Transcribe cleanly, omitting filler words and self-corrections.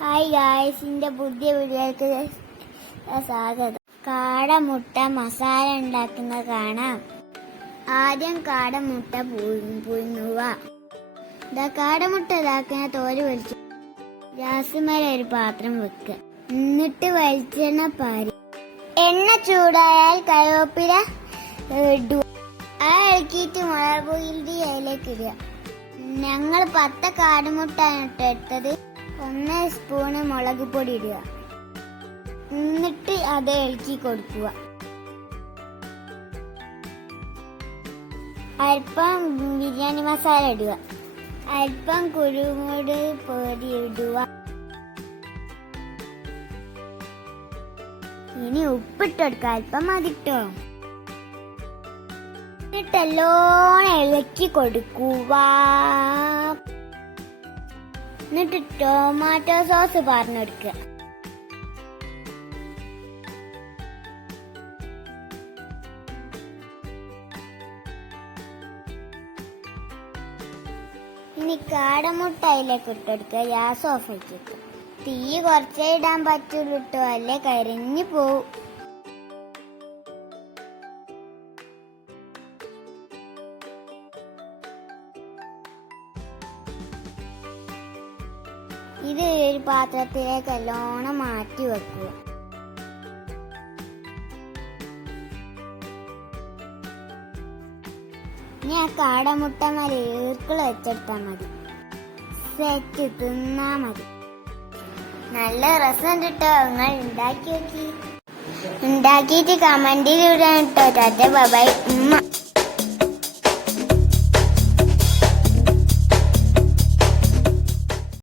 Hi guys, എൻ്റെ പുതിയ വീഡിയോയ്ക്ക് സ്വാഗതം. കാടമുട്ട മസാല ഉണ്ടാക്കുന്നത് കാണാം. ആദ്യം കാടമുട്ട പുഴുങ്ങുക. കാടമുട്ട ഇതാക്കുന്ന തോല് വലിച്ചു ഗ്യാസുമേലെ ഒരു പാത്രം വെക്കുക. എന്നിട്ട് വെളിച്ചെണ്ണ പാരി എണ്ണ ചൂടായാൽ കറിവേപ്പില ഇടുക. ഇളക്കിയിട്ട് മുളക് പൊടി അതിലേക്ക് ഇടുക. ഞങ്ങൾ 10 കാടമുട്ടയാണ് എടുത്തത്. 1 സ്പൂണ് മുളക് പൊടി ഇടുക. എന്നിട്ട് അത് ഇളക്കി കൊടുക്കുക. അല്പം ബിരിയാണി മസാല ഇടുക. അല്പം കുരുമുളക് പൊടി ഇടുക. ഇനി ഉപ്പിട്ടെടുക്കുക. അല്പം മതിട്ടോ. എന്നിട്ടെല്ലോണം ഇളക്കി കൊടുക്കുക. എന്നിട്ട് ടൊമാറ്റോ സോസ് പറഞ്ഞെടുക്കുക. ഇനി കാടമുട്ട അതിലേക്ക് ഇട്ടെടുക്കുക. ഗ്യാസ് ഓഫ് ആക്കി വെക്കുക. തീ കുറച്ചേ ഇടാൻ പറ്റുള്ളൂ കേട്ടോ, അല്ലേ കരിഞ്ഞു പോവും. ഇത് ഒരു പാത്രത്തിലേക്ക് നല്ലോണം മാറ്റി വെക്കുക. ഇനി ആ കാടമുട്ട മതി ഈർക്കിൾ വെച്ചെടുത്താൽ മതി. സെറ്റ് തിന്നാ മതി. നല്ല രസം കിട്ടോ. നിങ്ങൾ ഉണ്ടാക്കി നോക്കി. ഉണ്ടാക്കിയിട്ട് കമന്റിൽ ഇടാൻ കേട്ടോ. Bye bye.